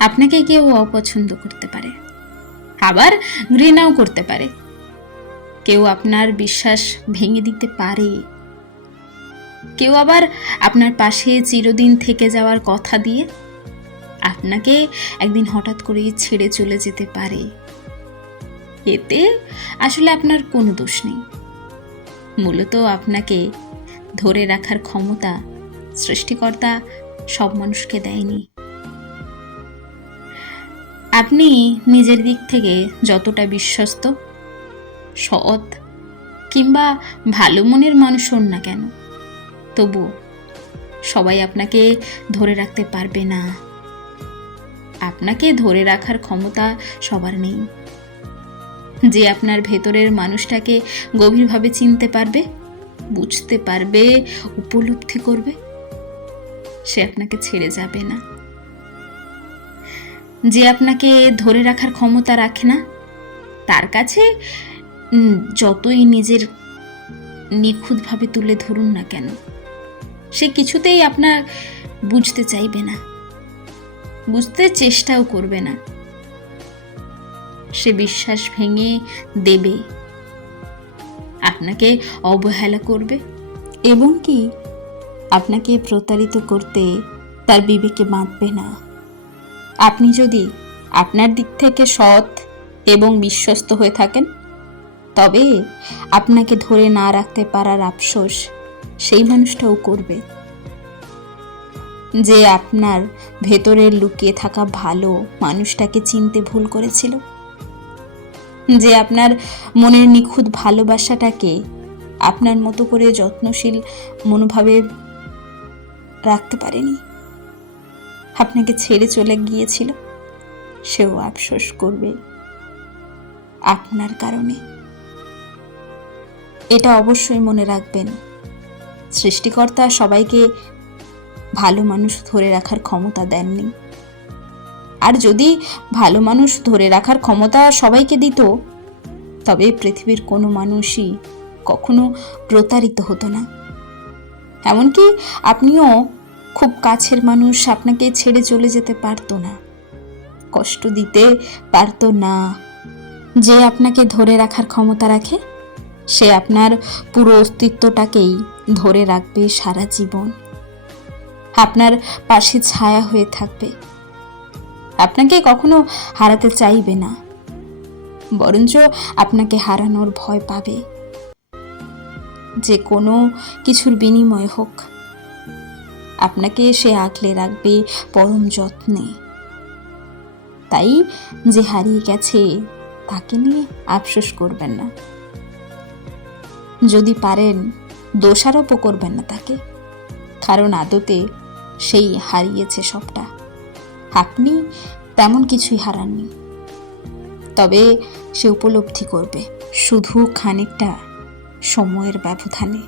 আপনাকে কেউ অপছন্দ করতে পারে, আবার ঘৃণাও করতে পারে। কেউ আপনার বিশ্বাস ভেঙে দিতে পারে, কেউ আবার আপনার পাশে চিরদিন থেকে যাওয়ার কথা দিয়ে আপনাকে একদিন হঠাৎ করেই ছেড়ে চলে যেতে পারে। এতে আসলে আপনার কোনো দোষ নেই। মূলত আপনাকে ধরে রাখার ক্ষমতা সৃষ্টিকর্তা সব মানুষকে দেয়নি। আপনি নিজের দিক থেকে যতটা বিশ্বস্ত, সৎ কিংবা ভালো মনের মানুষ হন না কেন, তবু সবাই আপনাকে ধরে রাখতে পারবে না। আপনাকে ধরে রাখার ক্ষমতা সবার নেই। যে আপনার ভেতরের মানুষটাকে গভীরভাবে চিনতে পারবে, বুঝতে পারবে, উপলব্ধি করবে, সে আপনাকে ছেড়ে যাবে না। যে আপনাকে ধরে রাখার ক্ষমতা রাখে না, তার কাছে যতই নিজের নিখুঁতভাবে তুলে ধরুন না কেন, সে কিছুতেই আপনার বুঝতে চাইবে না, বুঝতে চেষ্টাও করবে না। সে বিশ্বাস ভেঙে দেবে, আপনাকে অবহেলা করবে এবং কি আপনাকে প্রতারিত করতে তার বিবেকে বাঁধবে না। আপনি যদি আপনার দিক থেকে সৎ এবং বিশ্বস্ত হয়ে থাকেন, তবে আপনাকে ধরে না রাখতে পারার আফসোস সেই মানুষটাও করবে, যে আপনার ভেতরের লুকিয়ে থাকা ভালো মানুষটাকে চিনতে ভুল করেছিল, যে আপনার মনের নিখুঁত ভালোবাসাটাকে আপনার মতো করে যত্নশীল মনোভাবে রাখতে পারেনি, আপনাকে ছেড়ে চলে গিয়েছিল, সেও আফসোস করবে আপনার কারণে। এটা অবশ্যই মনে রাখবেন, সৃষ্টিকর্তা সবাইকে ভালো মানুষ ধরে রাখার ক্ষমতা দেননি। আর যদি ভালো মানুষ ধরে রাখার ক্ষমতা সবাইকে দিত, তবে পৃথিবীর কোনো মানুষই কখনো প্রতারিত হতো না। এমনকি আপনিও খুব কাছের মানুষ আপনাকে ছেড়ে চলে যেতে পারতো না, কষ্ট দিতে পারতো না। যে আপনাকে ধরে রাখার ক্ষমতা রাখে, সে আপনার পুরো অস্তিত্বটাকেই ধরে রাখবে সারা জীবন, আপনার পাশে ছায়া হয়ে থাকবে, আপনাকে কখনো হারাতে চাইবে না, বরঞ্চ আপনাকে হারানোর ভয় পাবে। যে কোনো কিছুর বিনিময় হোক, আপনাকে সে আগলে রাখবে পরম যত্নে। তাই যে হারিয়ে গেছে তাকে নিয়ে আফসোস করবেন না। যদি পারেন দোষারোপও করবেন না তাকে, কারণ আদতে সেই হারিয়েছে সবটা, আপনি তেমন কিছুই হারাননি। তবে সে উপলব্ধি করবে শুধু খানিকটা সময়ের ব্যবধানে।